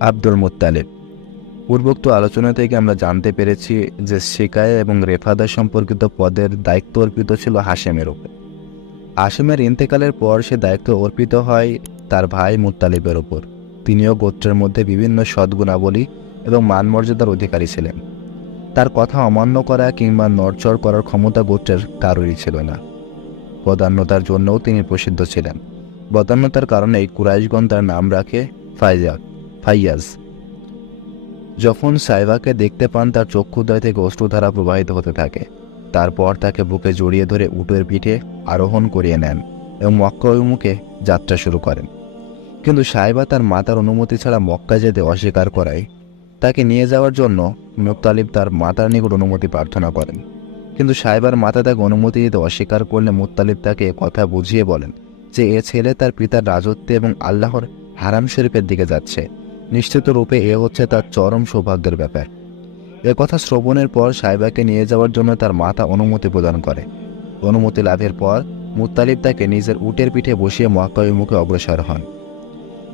Abdul Muttalib. পূর্বোক্ত আলোচনা থেকে আমরা জানতে পেরেছি যে সিকায়া এবং রেফাদা সম্পর্কিত পদের দায়িত্ব অর্পিত ছিল হাশেমের উপর। হাশেমের ইন্তেকালের পর সে দায়িত্ব অর্পিত হয় তার ভাই মুত্তালিবের ওপর। তিনিও গোত্রের মধ্যে বিভিন্ন সদ্গুণাবলী এবং মানমর্যাদার অধিকারী ছিলেন। তার কথা অমান্য করা কিংবা নড়চড় করার ক্ষমতা গোত্রের কারোরই ছিল না। বদান্যতার জন্যও তিনি প্রসিদ্ধ ছিলেন। বদান্যতার কারণেই কুরাইশগণ তার নাম রাখে ফাইয়াজ। যখন সাইবাকে দেখতে পান তার চক্ষুদ্বয় থেকে অশ্রুধারা প্রবাহিত হতে থাকে। তারপর তাকে বুকে জড়িয়ে ধরে উটের পিঠে আরোহণ করিয়ে নেন এবং মক্কা অভিমুখে যাত্রা শুরু করেন। কিন্তু সাইবা তার মাতার অনুমতি ছাড়া মক্কা যেতে অস্বীকার করায় তাকে নিয়ে যাওয়ার জন্য মুত্তালিব তার মাতার নিকট অনুমতি প্রার্থনা করেন। কিন্তু সাইবার মাতা তাকে অনুমতি দিতে অস্বীকার করলে মুত্তালিব তাকে কথা বুঝিয়ে বলেন যে এ ছেলে তার পিতার রাজত্বে এবং আল্লাহর হারাম শরীফের দিকে যাচ্ছে। নিশ্চিত রূপে এ হচ্ছে তার চরম সৌভাগ্যের ব্যাপার। এ কথা শ্রবণের পর সাইবাকে নিয়ে যাওয়ার জন্য তার মাতা অনুমতি প্রদান করে। অনুমতি লাভের পর মুত্তালিব তাকে নিজের উটের পিঠে বসিয়ে মক্কা অভিমুখে অগ্রসর হন।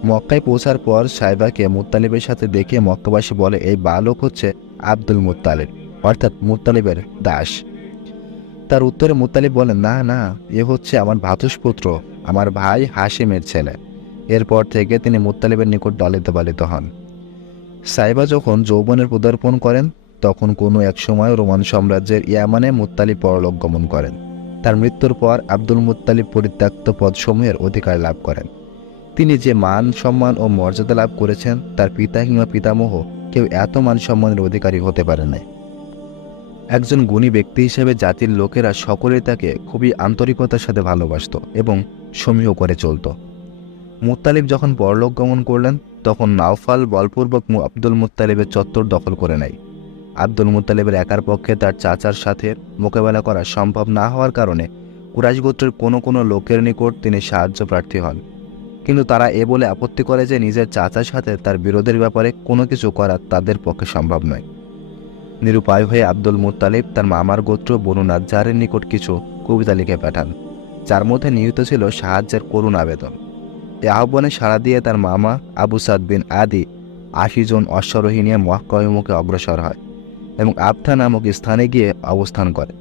মক্কায় পৌঁছার পর সাইবাকে মুত্তালিবের সাথে দেখে মক্কাবাসী বলে এই বালক হচ্ছে আব্দুল মুত্তালিব, অর্থাৎ মুত্তালিবের দাস। তার উত্তরে মুত্তালিব বলেন, না না, এ হচ্ছে আমার ভ্রাতুষ্পুত্র, আমার ভাই হাশিমের ছেলে। এরপর থেকে তিনি মুত্তালিবের নিকট লালিত পালিত হন। সাইবা যখন যৌবনের পদার্পণ করেন তখন কোনো এক সময় রোমান সাম্রাজ্যের ইয়ামানে মুত্তালিব পরলোক গমন করেন। তার মৃত্যুর পর আব্দুল মুত্তালিব পরিত্যক্ত পদসমূহের অধিকার লাভ করেন। তিনি যে মান সম্মান ও মর্যাদা লাভ করেছেন তার পিতা কিংবা পিতামহ কেউ এত মান সম্মানের অধিকারী হতে পারে না। একজন গুণী ব্যক্তি হিসেবে জাতির লোকেরা সকলেই তাকে খুবই আন্তরিকতার সাথে ভালোবাসত এবং সমীহ করে চলত। মুত্তালিব যখন পরলোক গমন করলেন তখন নাওফাল বলপূর্বক আব্দুল মুত্তালিবের চত্বর দখল করে নেয়। আব্দুল মুত্তালিবের একার পক্ষে তার চাচার সাথে মোকাবেলা করা সম্ভব না হওয়ার কারণে কুরাইশ গোত্রের কোনো কোনো লোকের নিকট তিনি সাহায্য প্রার্থী হন। কিন্তু তারা এ বলে আপত্তি করে যে নিজের চাচার সাথে তার বিরোধের ব্যাপারে কোনো কিছু করা তাদের পক্ষে সম্ভব নয়। নিরুপায় হয়ে আব্দুল মুত্তালিব তার মামার গোত্র বনু নাজ্জারের নিকট কিছু কবিতা লিখে পাঠান, যার মধ্যে নিহিত ছিল সাহায্যের করুণ আবেদন। এ আহ্বানে সাড়া দিয়ে তার মামা আবু সাদ বিন আদি ৮০ জন অশ্বারোহী নিয়ে মক্কা অভিমুখে অগ্রসর হয় এবং আবথা নামক স্থানে গিয়ে অবস্থান করে।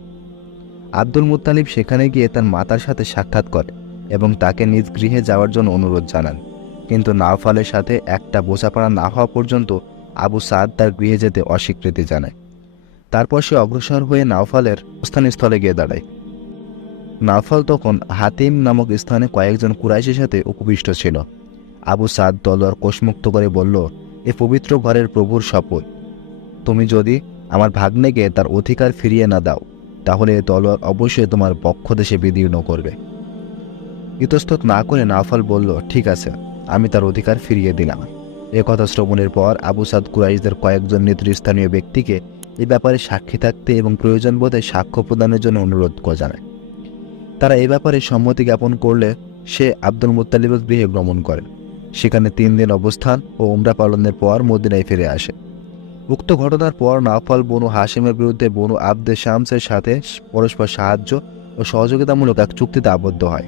আব্দুল মুত্তালিব সেখানে গিয়ে তার মাতার সাথে সাক্ষাৎ করে এবং তাকে নিজ গৃহে যাওয়ার জন্য অনুরোধ জানান। কিন্তু নাওফালের সাথে একটা বোঝাপড়া না হওয়া পর্যন্ত আবু সাদ তার গৃহে যেতে অস্বীকৃতি জানায়। তারপর সে অগ্রসর হয়ে নাওফালের অবস্থানস্থলে গিয়ে দাঁড়ায়। নাওফাল তখন হাতিম নামক স্থানে কয়েকজন কুরাইশের সাথে উপবিষ্ট ছিল। আবু সাদ তলোয়ার কোষমুক্ত করে বলল, এ পবিত্র ঘরের প্রভুর শপথ, তুমি যদি আমার ভাগ্নেকে তার অধিকার ফিরিয়ে না দাও তাহলে এ তলোয়ার অবশ্যই তোমার বক্ষ দেশে বিদীর্ণ করবে। ইতস্তত না করে নাওফাল বলল, ঠিক আছে, আমি তার অধিকার ফিরিয়ে দিলাম। এ কথা শ্রবণের পর আবু সাদ কুরাইশদের কয়েকজন নেতৃস্থানীয় ব্যক্তিকে এ ব্যাপারে সাক্ষী থাকতে এবং প্রয়োজন বোধে সাক্ষ্য প্রদানের জন্য অনুরোধ জানায়। তারা এ ব্যাপারে সম্মতি জ্ঞাপন করলে সে আব্দুল মুত্তালিবের গৃহে গমন করেন। সেখানে ৩ দিন অবস্থান ও উমরা পালনের পর মদিনায় ফিরে আসে। উক্ত ঘটনার পর নাওফাল বনু হাশিমের বিরুদ্ধে বনু আবদে শামসের সাথে পরস্পর সাহায্য ও সহযোগিতামূলক এক চুক্তিতে আবদ্ধ হয়।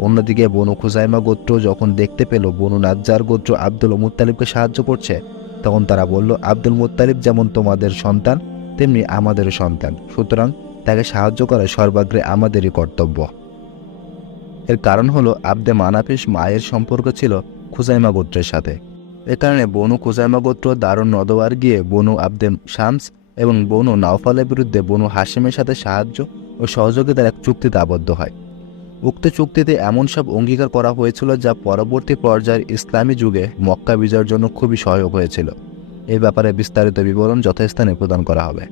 অন্যদিকে বনু খুজাইমা গোত্র যখন দেখতে পেল বনু নাজ্জার গোত্র আব্দুল মুত্তালিবকে সাহায্য করছে, তখন তারা বলল, আব্দুল মুত্তালিব যেমন তোমাদের সন্তান তেমনি আমাদেরও সন্তান, সুতরাং তাকে সাহায্য করা সর্বাগ্রে আমাদেরই কর্তব্য। এর কারণ হলো আবদে মানাফিস মায়ের সম্পর্ক ছিল খুজাইমা গোত্রের সাথে। এ কারণে বনু খুজাইমা গোত্র দারুন নদওয়ার গিয়ে বনু আবদে শামস এবং বনু নাওফালের বিরুদ্ধে বনু হাশিমের সাথে সাহায্য ও সহযোগিতার এক চুক্তিতে আবদ্ধ হয়। উক্ত চুক্তিতে এমন সব অঙ্গীকার করা হয়েছিল যা পরবর্তী পর্যায়ের ইসলামী যুগে মক্কা বিজয়ের জন্য খুবই সহায়ক হয়েছিল। এই ব্যাপারে বিস্তারিত বিবরণ যথাস্থানে প্রদান করা হবে।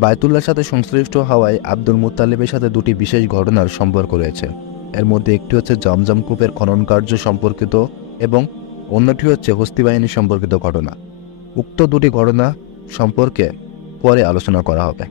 বায়তুল্লাহর সাথে সংশ্লিষ্ট হওয়ায় আব্দুল মুত্তালিবের সাথে দুটি বিশেষ ঘটনার সম্পর্ক রয়েছে। এর মধ্যে একটি হচ্ছে জমজম কূপের খনন কার্য সম্পর্কিত এবং অন্যটি হচ্ছে হস্তি বাহিনী সম্পর্কিত ঘটনা। উক্ত দুটি ঘটনা সম্পর্কে পরে আলোচনা করা হবে।